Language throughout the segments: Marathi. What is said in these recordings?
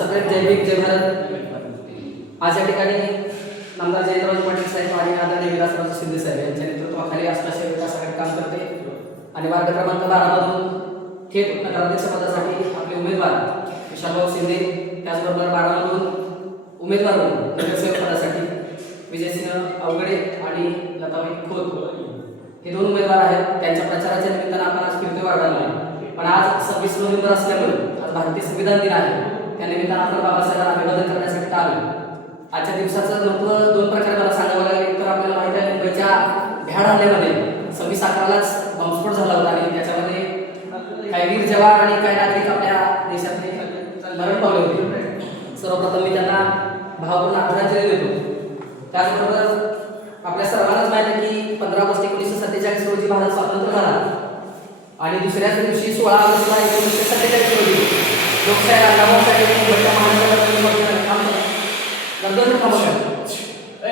सगळे जैविक जय भारत आज या ठिकाणी नामदार जयंतराव पाटील साहेब आणि आदरणीय विलासराव शिंदे साहेब यांच्या नेतृत्वाखाली आसपासच्या विकासासाठी काम करते. आणि मार्ग क्रमांक बारामधून थेट नगराध्यक्षपदासाठी आपले उमेदवार विशालभाऊ शिंदे त्याचबरोबर बारामधून उमेदवार म्हणून नगरसेवक पदासाठी विजयसिंह अवघडे आणि लताबाई खोत. हे दोन उमेदवार आहेत. त्यांच्या प्रचाराच्या निमित्तानं आपण आज फिरते वाढवणार पण आज सव्वीस नोव्हेंबर असल्यामुळे आज भारतीय संविधान दिन आहे. त्या निमित्तानं आपण बाबासाहेबांना अभिवादन करण्यासाठी आलो. आजच्या दिवसाचं महत्त्व दोन प्रकारे मला सांगावं लागेल. एक तर आपल्याला माहिती आहे मुंबईच्या भ्याड हल्ल्यामध्ये सव्वीस अकरालाच बॉम्बस्फोट झाला होता आणि त्याच्यामध्ये काही वीर जवान आणि काही नागरिक आपल्या देशातले मरण पावले होते. सर्वप्रथम मी त्यांना भावपूर्ण आदरांजली देतो. त्याचबरोबर आपल्या सर्वांनाच माहिती आहे की पंधरा ऑगस्ट एकोणीसशे सत्तेचाळीस रोजी भारत स्वातंत्र्य झाला. आणि दुसऱ्याच दिवशी सोळा ऑगस्टला एकोणीसशे सत्तेचाळीस रोजी लोकशाही आंदोलनासाठी मुंबईच्या महानगरामध्ये काम केलं. लंडन थांबवलं.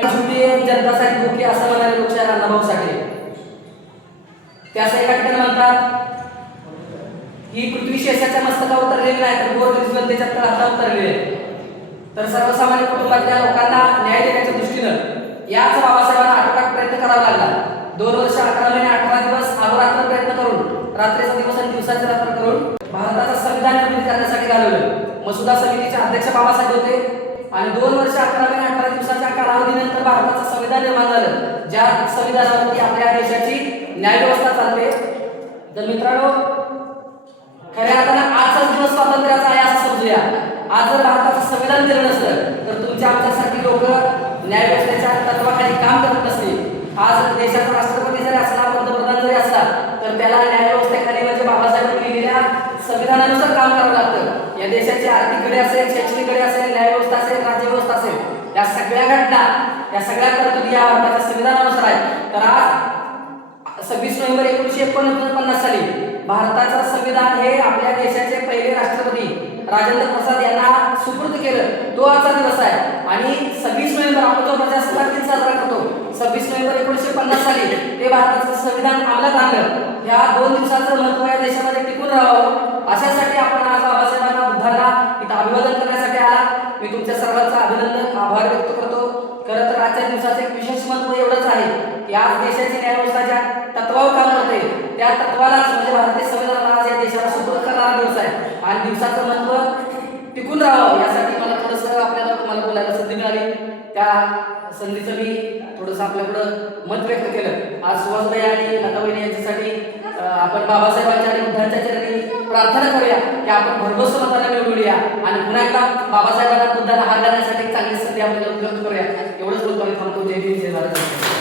भारतीय जनतासाठी मुख्य असं म्हणाले लोकशाही अण्णाभाऊ साठे त्यास एका ठिकाणी म्हणतात? ही पृथ्वी शेषाच्या मस्तकावर उतरलेली नाही तर गोर जनतेच्या तळहाता उतरलेली आहे. तर सर्वसामान्य कुटुंबातल्या लोकांना न्याय देण्याच्या दृष्टीनं याच बाबासाहेबांना आटोकाट प्रयत्न करावा लागला. दोन वर्ष अकरा महिने अठरा दिवस अहोरात्र प्रयत्न करून रात्रीचा दिवस आणि दिवसाचे रात्र करून भारताचा संविधान मसुदा समितीचे अध्यक्ष बाबासाहेब होते. आणि दोन वर्ष अकरा महिने अठरा दिवसाच्या कालावधीनंतर भारताचं संविधान निर्माण झालं. ज्या संविधानावरती आपल्या देशाची न्यायव्यवस्था चालते. तर मित्रांनो खऱ्या अर्थानं आजचा दिवस स्वातंत्र्याचा आहे असं समजूया. आज जर भारताचं संविधान दिलं नसतं तर तुमच्या आमच्यासारखी लोक न्यायव्यवस्थेच्या तत्वाखाली काम करत नसतील. आज देशाचा राष्ट्रपती जरी असला पंतप्रधान जरी असला तर त्याला संविधानानुसार काम करावं लागतं. या देशाची आर्थिककडे असेल शैक्षणिककडे असेल न्यायव्यवस्था असेल राज्यव्यवस्था असेल या सगळ्या घटना या सगळ्या तरतुदी या भारताच्या संविधानानुसार आहेत. तर आज सव्वीस नोव्हेंबर एकोणीसशे एकोणपन्नास साली भारताचं संविधान हे आपल्या देशाचे पहिले राष्ट्रपती राजेंद्र प्रसाद यांना सुपूर्द केलं. तो आजचा दिवस आहे. आणि सव्वीस नोव्हेंबर आपण जो प्रजासत्ताक दिन साजरा करतो सव्वीस नोव्हेंबर एकोणीसशे पन्नास साली ते भारताचं संविधान अंमलात आणलं. ह्या दोन दिवसाचं महत्त्व या देशामध्ये टिकून राहावं अशासाठी आपण आज बाबासाहेबांना बुद्धांना इथं अभिवादन करण्यासाठी आला मी तुमच्या सर्वांचं अभिनंदन आभार व्यक्त करतो खरं तर आजच्या दिवसाचं एक विशेष महत्त्व एवढंच याच देशाची न्यायव्यवस्था ज्या तत्वावर काम करते त्या तत्वालाच म्हणजे भारतीय संविधानाला आज या देशाला सुपूर्द करणारा दिवस आहे. आणि दिवसाचं महत्त्व टिकून राहावं यासाठी मला थोडंसं आपल्याला तुम्हाला बोलायला संधी मिळाली. त्या संधीचं मी थोडंसं आपल्याकडं मत व्यक्त केलं. आज सुहासभाई आणि लताबाई यांच्यासाठी आपण बाबासाहेबांच्या आणि बुद्धांच्या चरणी प्रार्थना करूया की आपण भरघोस मताला निवडूया आणि पुन्हा एकदा बाबासाहेबांना बुद्धाला हार घालण्यासाठी चांगली संधी आपल्याला उपलब्ध करूया. एवढंच लोकांनी थांबतो. जय भीम.